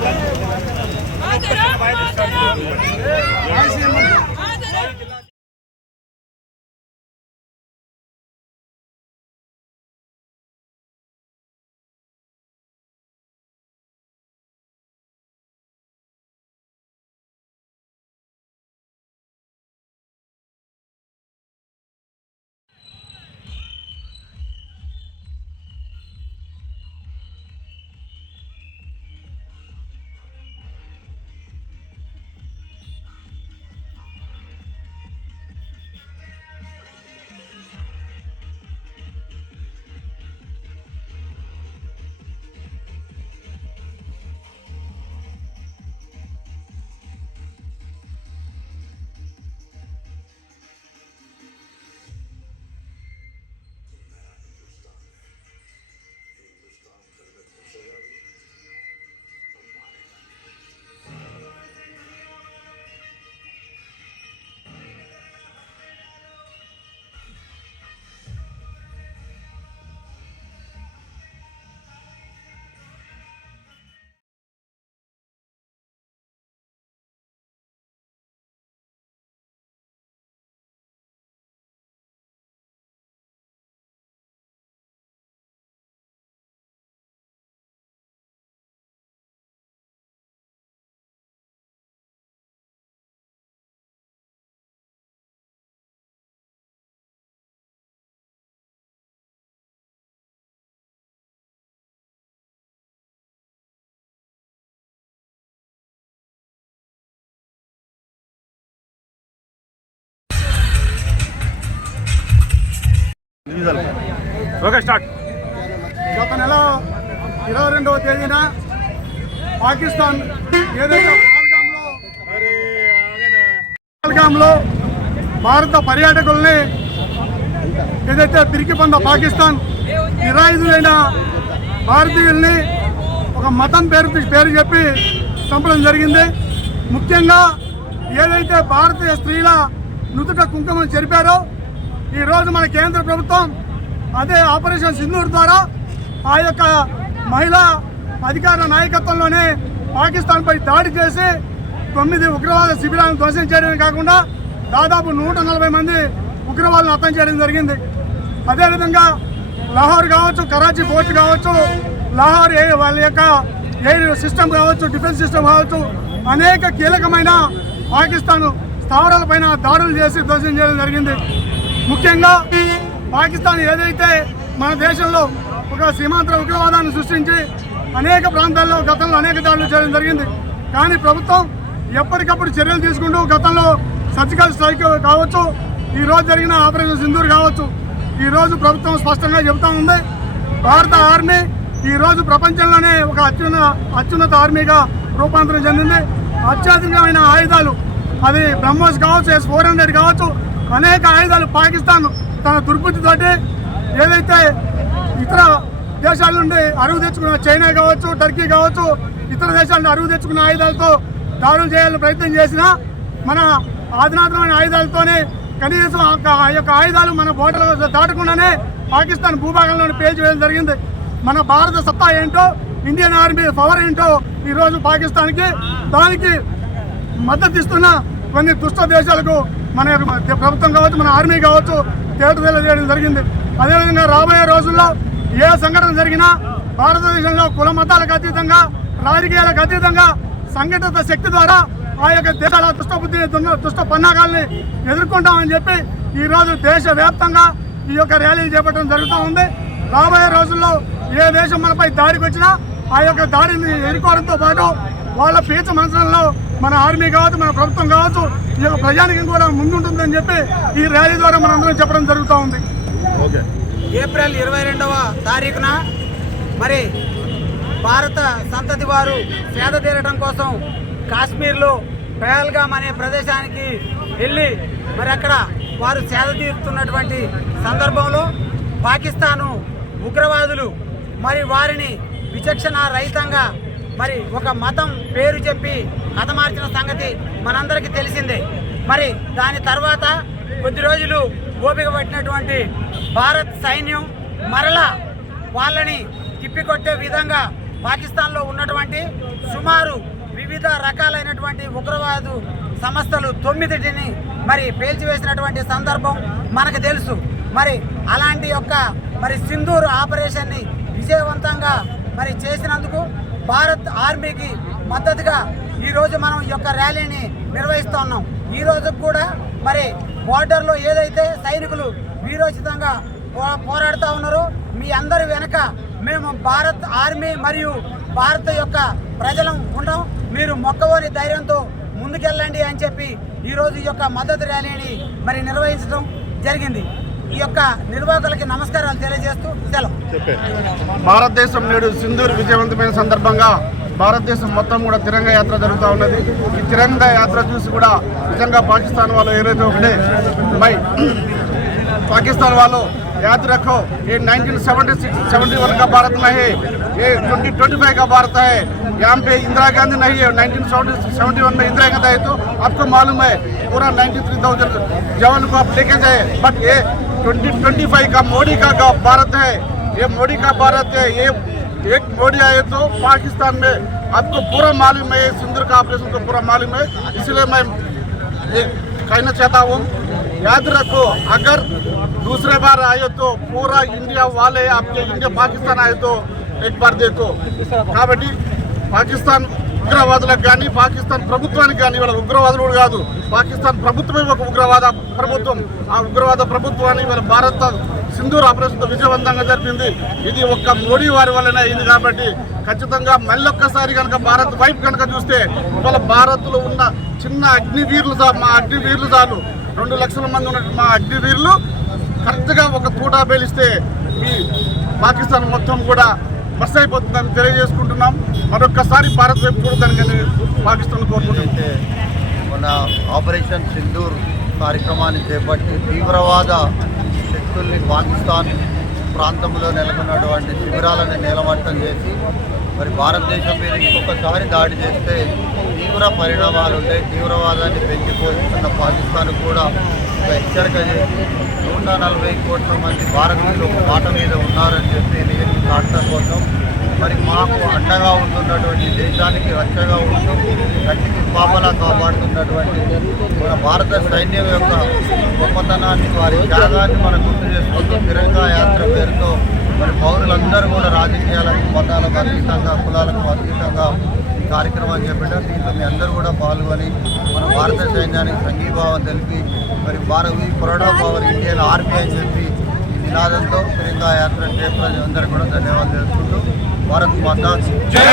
Madeirão, Madeirão! Okay start. గత నెల ఇరవై రెండవ తేదీన పాకిస్తాన్ ఏదైతే భారత పర్యాటకుల్ని ఏదైతే పిరికి పొంద పాకిస్తాన్ నిరాయుధులైన భారతీయుల్ని ఒక మతం పేరు పేరు చెప్పి చంపడం జరిగింది. ముఖ్యంగా ఏదైతే భారతీయ స్త్రీల నుదుట కుంకుమను చెరిపారో ఈరోజు మన కేంద్ర ప్రభుత్వం అదే ఆపరేషన్ సింధూర్ ద్వారా ఆ యొక్క మహిళా అధికార నాయకత్వంలోనే పాకిస్తాన్పై దాడి చేసి తొమ్మిది ఉగ్రవాద శిబిరాలను ధ్వంసం చేయడమే కాకుండా దాదాపు నూట నలభై మంది ఉగ్రవాదులను హతం చేయడం జరిగింది. అదేవిధంగా లాహోర్ కావచ్చు కరాచీ పోర్ట్ కావచ్చు లాహోర్ ఏ వాళ్ళ యొక్క ఎయిర్ సిస్టమ్ కావచ్చు డిఫెన్స్ సిస్టమ్ కావచ్చు అనేక కీలకమైన పాకిస్తాన్ స్థావరాలపైన దాడులు చేసి ధ్వంసం చేయడం జరిగింది. ముఖ్యంగా పాకిస్తాన్ ఏదైతే మన దేశంలో ఒక సీమాంతర ఉగ్రవాదాన్ని సృష్టించి అనేక ప్రాంతాల్లో గతంలో అనేక దాడులు చేయడం జరిగింది. కానీ ప్రభుత్వం ఎప్పటికప్పుడు చర్యలు తీసుకుంటూ గతంలో సర్జికల్ స్ట్రైక్ కావచ్చు ఈరోజు జరిగిన ఆపరేషన్ సింధూర్ కావచ్చు ఈరోజు ప్రభుత్వం స్పష్టంగా చెబుతా ఉంది. భారత ఆర్మీ ఈరోజు ప్రపంచంలోనే ఒక అత్యున్న అత్యున్నత ఆర్మీగా రూపాంతరం చెందింది. అత్యాధునికమైన ఆయుధాలు అది బ్రహ్మోస్ కావచ్చు ఎస్ ఫోర్ హండ్రెడ్ కావచ్చు అనేక ఆయుధాలు పాకిస్తాన్ తన దుర్బుద్ధితోటి ఏదైతే ఇతర దేశాల నుండి అరువు తెచ్చుకున్న చైనా కావచ్చు టర్కీ కావచ్చు ఇతర దేశాల నుండి అరువు తెచ్చుకున్న ఆయుధాలతో దాడులు చేయాలని ప్రయత్నం చేసినా మన ఆధునాతనమైన ఆయుధాలతోనే కనీసం ఆ యొక్క ఆయుధాలు మన బోర్డర్ దాటకుండానే పాకిస్తాన్ భూభాగంలోని పేల్చి వేయడం జరిగింది. మన భారత సత్తా ఏంటో ఇండియన్ ఆర్మీ పవర్ ఏంటో ఈరోజు పాకిస్తాన్కి దానికి మద్దతు ఇస్తున్న కొన్ని దుష్ట దేశాలకు మన ప్రభుత్వం కావచ్చు మన ఆర్మీ కావచ్చు తేటతెల్ల చేయడం జరిగింది. అదేవిధంగా రాబోయే రోజుల్లో ఏ సంఘటన జరిగినా భారతదేశంలో కుల మతాలకు అతీతంగా రాజకీయాలకు అతీతంగా సంఘటిత శక్తి ద్వారా ఆ యొక్క దేశాల దుష్టబుద్ధిని దున్న- దుష్ట పన్నాగాల్ని ఎదుర్కొంటామని చెప్పి ఈరోజు దేశవ్యాప్తంగా ఈ యొక్క ర్యాలీలు చేపట్టడం జరుగుతూ ఉంది. రాబోయే రోజుల్లో ఏ దేశం మనపై దాడికి వచ్చినా ఆ యొక్క దాడిని ఎదుర్కోవడంతో పాటు వాళ్ళ పీచ మంత్రంలో మన ఆర్మీ కావచ్చు మన ప్రభుత్వం కావచ్చు ఈ యొక్క ప్రజానికం కూడా ముందుంటుందని చెప్పి ఈ ర్యాలీ ద్వారా మనందరం చెప్పడం జరుగుతూ ఉంది. ఓకే. ఏప్రిల్ ఇరవై రెండవ తారీఖున మరి భారత సంతతి వారు సేద తీరడం కోసం కాశ్మీర్లో పహల్గామ్ అనే ప్రదేశానికి వెళ్ళి మరి అక్కడ వారు సేద తీరుతున్నటువంటి సందర్భంలో పాకిస్తాను ఉగ్రవాదులు మరి వారిని విచక్షణ రహితంగా మరి ఒక మతం పేరు చెప్పి హతమార్చిన సంగతి మనందరికీ తెలిసిందే. మరి దాని తర్వాత కొద్ది రోజులు ఓపిక పట్టినటువంటి భారత్ సైన్యం మరలా వాళ్ళని తిప్పికొట్టే విధంగా పాకిస్తాన్లో ఉన్నటువంటి సుమారు వివిధ రకాలైనటువంటి ఉగ్రవాదు సంస్థలు తొమ్మిదిటిని మరి పేల్చివేసినటువంటి సందర్భం మనకు తెలుసు. మరి అలాంటి యొక్క మరి సింధూర్ ఆపరేషన్ని విజయవంతంగా మరి చేసినందుకు భారత్ ఆర్మీకి మద్దతుగా ఈరోజు మనం ఈ యొక్క ర్యాలీని నిర్వహిస్తూ ఉన్నాం. ఈ రోజు కూడా మరి బార్డర్లో ఏదైతే సైనికులు వీరోచితంగా పోరాడుతూ ఉన్నారో మీ అందరి వెనక మేము భారత్ ఆర్మీ మరియు భారత్ యొక్క ప్రజలం ఉన్నాం. మీరు మొక్కవోని ధైర్యంతో ముందుకెళ్ళండి అని చెప్పి ఈరోజు ఈ యొక్క మద్దతు ర్యాలీని మరి నిర్వహించడం జరిగింది. ఈ యొక్క నిర్వాహకులకి నమస్కారాలు తెలియజేస్తూ సెలవు భారతదేశం నేడు సింధూర్ విజయవంతమైన సందర్భంగా భారతదేశం మొత్తం కూడా తిరంగ యాత్ర జరుగుతూ ఉన్నది ఈ తిరంగ యాత్ర చూసి కూడా నిజంగా పాకిస్తాన్ వాళ్ళు ఏదైతే ఒకటే బై पाकिस्तान वालों याद रखो ये 1976 71 का भारत में है ये 2025 का भारत है यहाँ पे इंदिरा गांधी नहीं है 1971 में इंदिरा गांधी है तो आपको मालूम है पूरा 93,000 जवान को आप लेके जाए बट ये 2025 का मोदी का भारत है। ये मोदी का भारत है। ये एक मोदी आए तो पाकिस्तान में आपको पूरा मालूम है सुंदर का ऑपरेशन को तो पूरा मालूम है। इसलिए मैं कहना चाहता हूँ याद रखो अगर दूसरे बार आए तो पूरा इंडिया वाले आपके इंडिया पाकिस्तान आए तो एक बार देखो तो। काबटी हाँ पाकिस्तान ఉగ్రవాదులకు కానీ పాకిస్తాన్ ప్రభుత్వానికి కానీ వాళ్ళ ఉగ్రవాదులు కూడా కాదు. పాకిస్తాన్ ప్రభుత్వమే ఒక ఉగ్రవాద ప్రభుత్వం. ఆ ఉగ్రవాద ప్రభుత్వాన్ని వాళ్ళ భారత సింధూర్ ఆపరేషన్ విజయవంతంగా జరిపింది. ఇది ఒక్క మోడీ వారి వల్లనే అయింది కాబట్టి ఖచ్చితంగా మళ్ళొక్కసారి కనుక భారత్ వైపు కనుక చూస్తే ఇవాళ భారత్లో ఉన్న చిన్న అగ్నివీరులు మా అగ్నివీరులు చాలు. రెండు లక్షల మంది ఉన్న మా అగ్నివీరులు కరెక్ట్గా ఒక తూటా పేలిస్తే ఈ పాకిస్తాన్ మొత్తం కూడా బస్ అయిపోతుందని తెలియజేసుకుంటున్నాం. మరొక్కసారి భారత్ వైపు చూడదానికని పాకిస్తాన్ కోరుకుంటున్నాం. అయితే మన ఆపరేషన్ సింధూర్ కార్యక్రమాన్ని చేపట్టి తీవ్రవాద శక్తుల్ని పాకిస్తాన్ ప్రాంతంలో నెలకొన్నటువంటి శిబిరాలను నేలమట్టం చేసి మరి భారతదేశం మీద ఇంకొకసారి దాడి చేస్తే తీవ్ర పరిణామాలు ఉంటాయి. తీవ్రవాదాన్ని పెంచిపోతున్న పాకిస్తాన్ కూడా ఒక హెచ్చరిక చేసి నూట నలభై కోట్ల మంది భారతీయులు ఒక మాట మీద ఉన్నారని చెప్పి నిజం కోసం మరి మాకు అండగా ఉంటున్నటువంటి దేశానికి రక్షగా ఉంటూ కంటికి పాపలా కాపాడుతున్నటువంటి మన భారత సైన్యం యొక్క గొప్పతనాన్ని వారి త్యాగాన్ని మనం గుర్తు చేసుకుంటూ తిరంగా యాత్ర పేరుతో మరి పౌరులందరూ కూడా రాజకీయాలకు మతాలకు అతీతంగా కులాలకు అతీతంగా ఈ కార్యక్రమాన్ని చేపట్టారు. దీంట్లో మీ అందరూ కూడా పాల్గొని మన భారత సైన్యానికి సంఘీభావం తెలిపి మరి భారత కొరడా పవర్ ఇండియన్ ఆర్మీ అని చెప్పి నినాదంతో తిరంగా యాత్ర చేపట్టిన అందరూ కూడా ధన్యవాదాలు తెలుసుకుంటూ భారత్ మాతా జై!